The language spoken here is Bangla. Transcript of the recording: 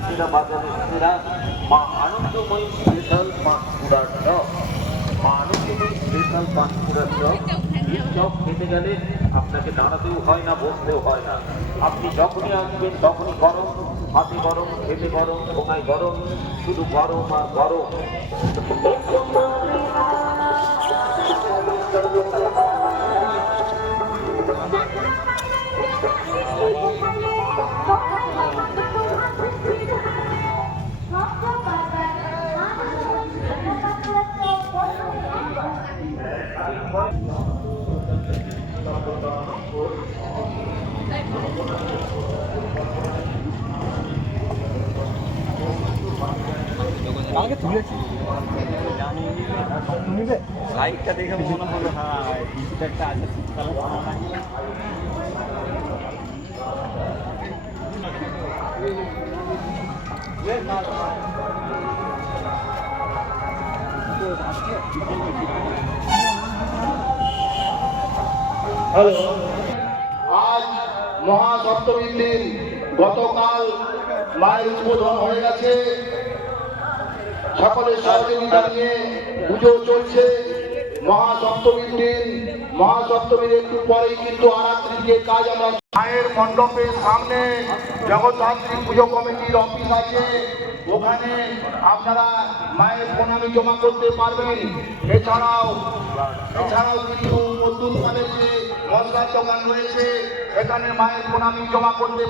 চাষিরা বাজারে এসেরা মা আনন্দময়ী স্পেশাল পাঁচকুড়ার চপ মা আনন্দময়ী স্পেশাল পাঁচকুড়ার খেতে গেলে আপনাকে দাঁড়াতেও হয় না বসতেও হয় না আপনি যখনই আসবেন তখনই গরম হাতে গরম খেতে গরম ঢোকায় গরম শুধু গরম আর গরম আমাকে তুলেছি নিবে লাইটটা দেখে মনে হলো হ্যাঁ কিছু একটা আছে শীতকালে ভালো লাগে হ্যালো আজ মহাসপ্তমীর দিন, গতকাল মায়ের উদ্বোধন হয়ে গেছে। সকলের সহযোগিতা নিয়ে পুজো চলছে। মহাসপ্তমীর দিন, মহাসপ্তমীর একটু পরেই কিন্তু আরাত্রিকে কাজ আমরা মায়ের মণ্ডপের সামনে জগদ্ধাত্রী পুজো কমিটির অফিস আছে। ওখানে আপনারা মায়ের প্রণামী জমা করতে পারবেন। এছাড়াও এছাড়াও কিন্তু মধ্যকালের যে মশলার দোকান রয়েছে এখানে মায়ের প্রণামী জমা করতে